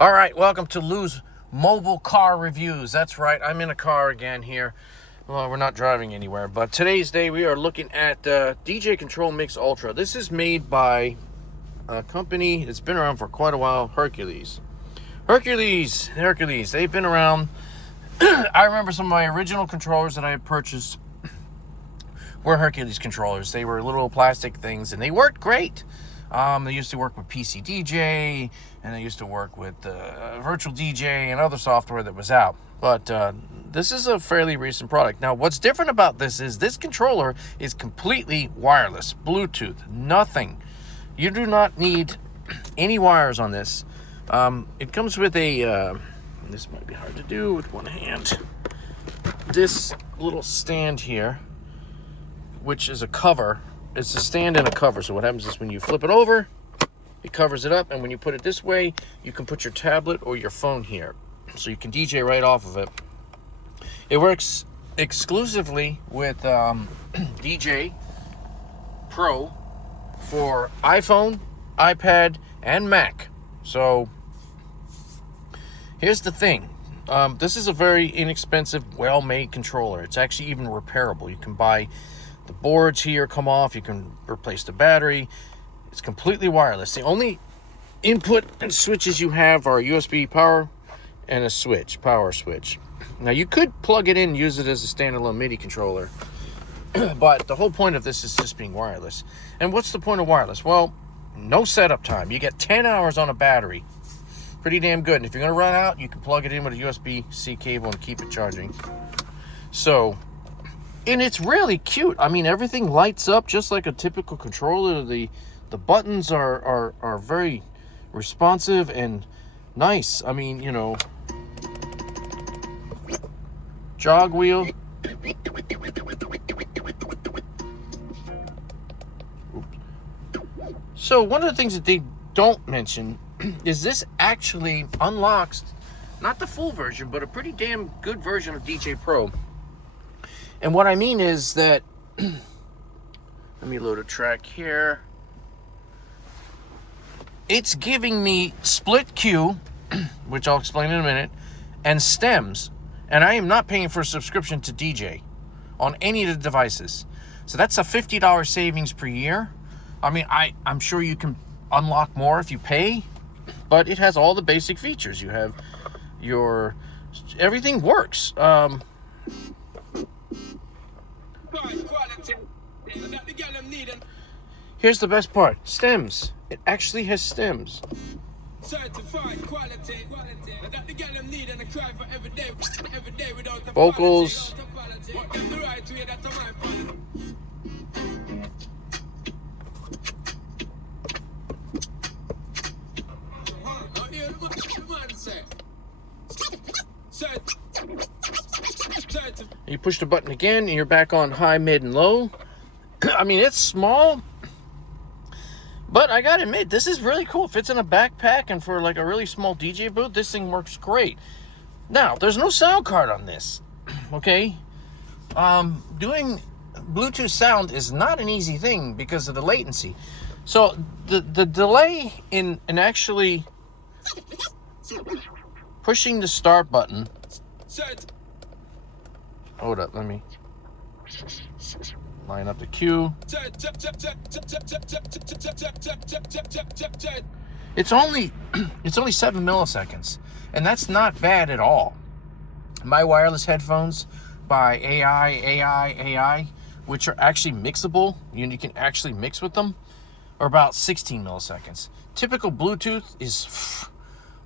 All right, welcome to Lou's Mobile Car Reviews. That's right, I'm in a car again here. Well, we're not driving anywhere, but today's day we are looking at DJControl Mix Ultra. This is made by a company that's been around for quite a while, Hercules. Hercules, they've been around. I remember some of my original controllers that I had purchased were Hercules controllers. They were little plastic things, and they worked great. They used to work with PC DJ, and they used to work with Virtual DJ and other software that was out. But this is a fairly recent product. Now, what's different about this is this controller is completely wireless, Bluetooth, nothing. You do not need any wires on this. It comes with a, this might be hard to do with one hand, this little stand here, which is a cover. It's a stand and a cover. So what happens is when you flip it over, it covers it up, and when you put it this way, you can put your tablet or your phone here. So you can DJ right off of it. It works exclusively with DJAY Pro for iPhone, iPad, and Mac. So here's the thing. This is a very inexpensive, well-made controller. It's actually even repairable. You can buy the boards here, come off, you can replace the battery. It's completely wireless. The only input and switches you have are USB power and a switch, power switch. Now you could plug it in and use it as a standalone MIDI controller, but the whole point of this is just being wireless. And what's the point of wireless? Well, no setup time. You get 10 hours on a battery. Pretty damn good. And if you're going to run out, you can plug it in with a USB-C cable and keep it charging. So, and it's really cute. I mean, everything lights up just like a typical controller. The buttons are very responsive and nice. I mean, you know, jog wheel. Oops. So one of the things that they don't mention is this actually unlocks not the full version, but a pretty damn good version of DJAY Pro. And what I mean is that, let me load a track here. It's giving me split Q, which I'll explain in a minute, and stems. And I am not paying for a subscription to DJ on any of the devices. So that's a $50 savings per year. I mean, I'm sure you can unlock more if you pay, but it has all the basic features. You have your, everything works. Here's the best part. Stems. It actually has stems. Vocals. You push the button again, and you're back on high, mid, and low. I mean, it's small, but I gotta admit, this is really cool. It fits in a backpack, and for like a really small DJ booth, this thing works great. Now, there's no sound card on this, okay? Doing Bluetooth sound is not an easy thing because of the latency. So the delay in actually pushing the start button. Hold up, let me line up the cue. It's only 7 milliseconds, and that's not bad at all. My wireless headphones by AI, which are actually mixable, you can actually mix with them, are about 16 milliseconds. Typical Bluetooth is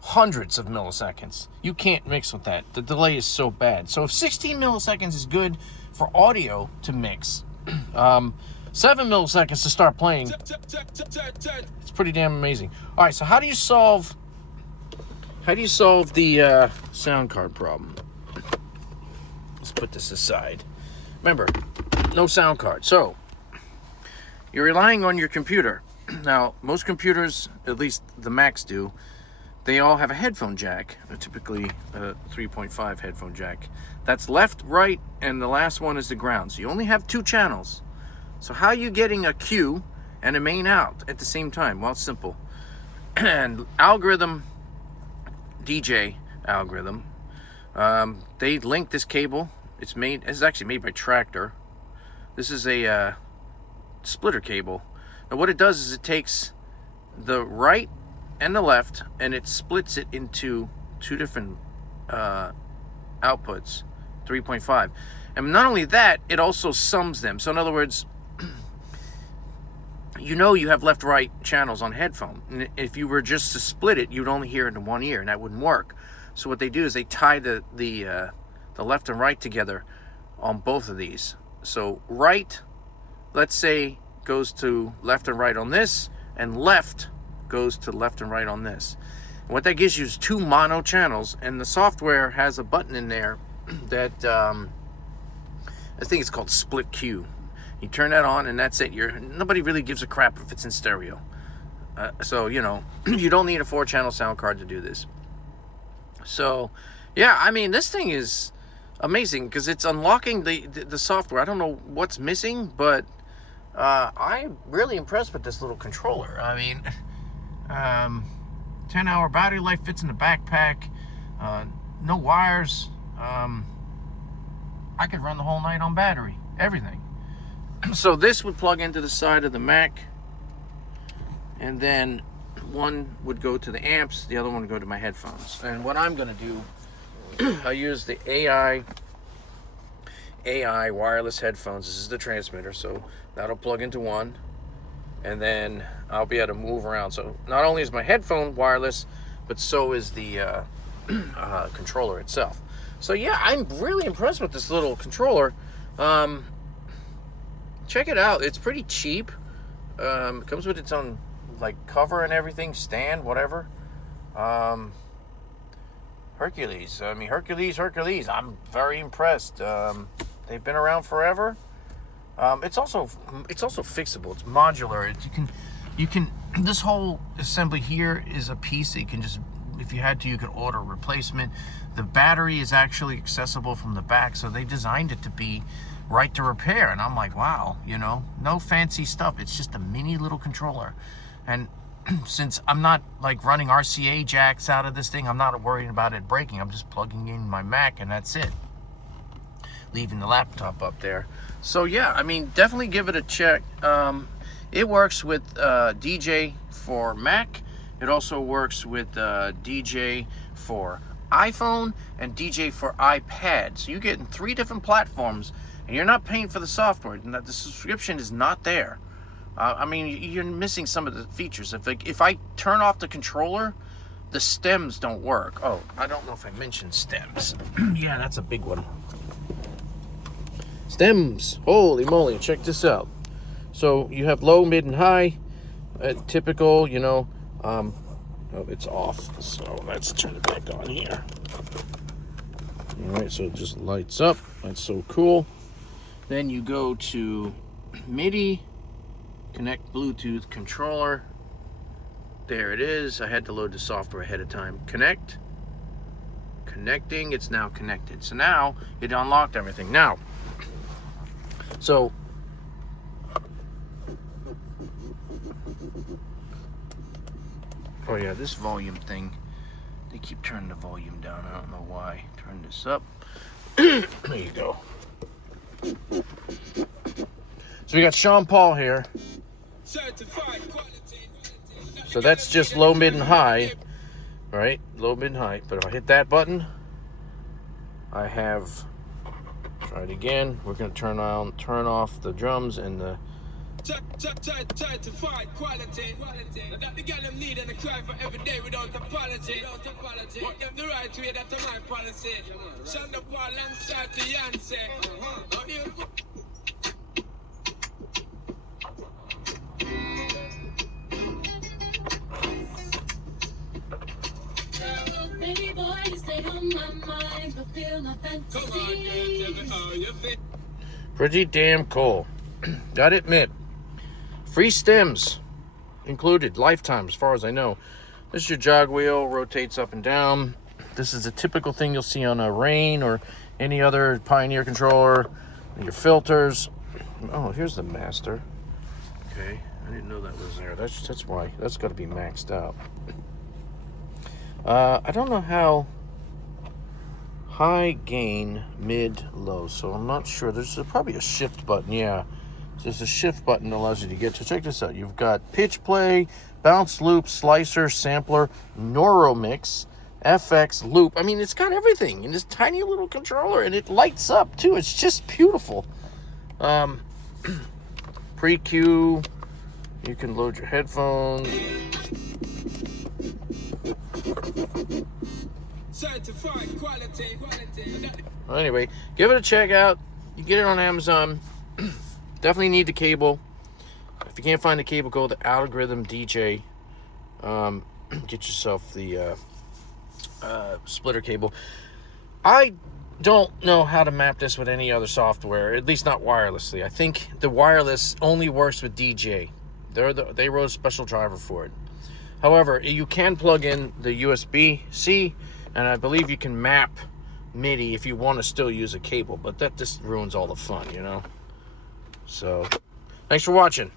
hundreds of milliseconds. You can't mix with that. The delay is so bad. So if 16 milliseconds is good for audio to mix, 7 milliseconds to start playing, it's pretty damn amazing. All right, so how do you solve the sound card problem? Let's put this aside. Remember, no sound card. So you're relying on your computer. Now, most computers, at least the Macs do, they all have a headphone jack, typically a 3.5 headphone jack. That's left, right, and the last one is the ground. So you only have 2 channels. So how are you getting a Q and a main out at the same time? Well, it's simple. And Algoriddim DJ algorithm. They linked this cable. It's actually made by Tractor. This is a splitter cable. Now what it does is it takes the right and the left and it splits it into two different outputs, 3.5. And not only that, it also sums them. So in other words, you know you have left-right channels on headphone. And if you were just to split it, you'd only hear it in one ear, and that wouldn't work. So what they do is they tie the left and right together on both of these. So right, let's say, goes to left and right on this, and left goes to left and right on this. And what that gives you is two mono channels, and the software has a button in there that I think it's called Split Q. You turn that on and that's it. Nobody really gives a crap if it's in stereo. So, you know, you don't need a 4-channel sound card to do this. So, yeah, I mean, this thing is amazing because it's unlocking the software. I don't know what's missing, but I'm really impressed with this little controller. I mean, 10-hour battery life, fits in the backpack, no wires. I could run the whole night on battery, everything. So this would plug into the side of the Mac, and then one would go to the amps, the other one would go to my headphones. And what I'm going to do, I use the AI wireless headphones. This is the transmitter, so that'll plug into one, and then I'll be able to move around. So not only is my headphone wireless, but so is the controller itself. So yeah, I'm really impressed with this little controller. Check it out. It's pretty cheap. It comes with its own like cover and everything, stand, whatever. Hercules. I mean, Hercules. I'm very impressed. They've been around forever. It's also fixable. It's modular. You can. This whole assembly here is a piece that you can just, if you had to, you could order a replacement. The battery is actually accessible from the back, so they designed it to be right to repair. And I'm like, wow, you know, no fancy stuff. It's just a mini little controller. And since I'm not like running RCA jacks out of this thing, I'm not worrying about it breaking. I'm just plugging in my Mac and that's it. Leaving the laptop up there. So yeah, I mean, definitely give it a check. It works with DJ for Mac. It also works with DJ for iPhone and DJ for iPad. So you get in 3 different platforms, and you're not paying for the software. The subscription is not there. I mean, you're missing some of the features. If I turn off the controller, the stems don't work. Oh, I don't know if I mentioned stems. Yeah, that's a big one. Stems. Holy moly, check this out. So you have low, mid, and high. Typical, you know. Oh, it's off. So let's turn it back on here. All right, so it just lights up. That's so cool. Then you go to MIDI, connect Bluetooth controller. There it is. I had to load the software ahead of time. Connecting. It's now connected. So now it unlocked everything. Now, so oh yeah, this volume thing, they keep turning the volume down. I don't know why. Turn this up. There you go. So we got Sean Paul here. So that's just low, mid, and high. Right? Low, mid, and high. But if I hit that button, I have, try it again. We're going to turn off the drums and the certified quality. That the girl them need and the cry for every day without apology. What them the right way, that's my policy. Shonda Paul and start to Yancey. Baby boy, you stay on my mind, fulfill my fantasy. Pretty damn cool. Gotta admit. Free stems included, lifetime as far as I know. This is your jog wheel, rotates up and down. This is a typical thing you'll see on a Rain or any other Pioneer controller. Your filters. Oh, here's the master. Okay, I didn't know that was there. That's why. That's got to be maxed out. I don't know how high, gain, mid, low, so I'm not sure. There's probably a shift button. Yeah, there's a shift button that allows you to get to. Check this out. You've got pitch play, bounce loop, slicer, sampler, neuro mix, FX, loop. I mean, it's got everything in this tiny little controller, and it lights up too. It's just beautiful. Pre-cue. You can load your headphones. Certified quality. Well, anyway, give it a check out. You get it on Amazon. Definitely need the cable. If you can't find the cable, go to Algoriddim DJ. Get yourself the splitter cable. I don't know how to map this with any other software, at least not wirelessly. I think the wireless only works with DJ. They wrote a special driver for it. However, you can plug in the USB-C, and I believe you can map MIDI if you want to still use a cable, but that just ruins all the fun, you know? So, thanks for watching.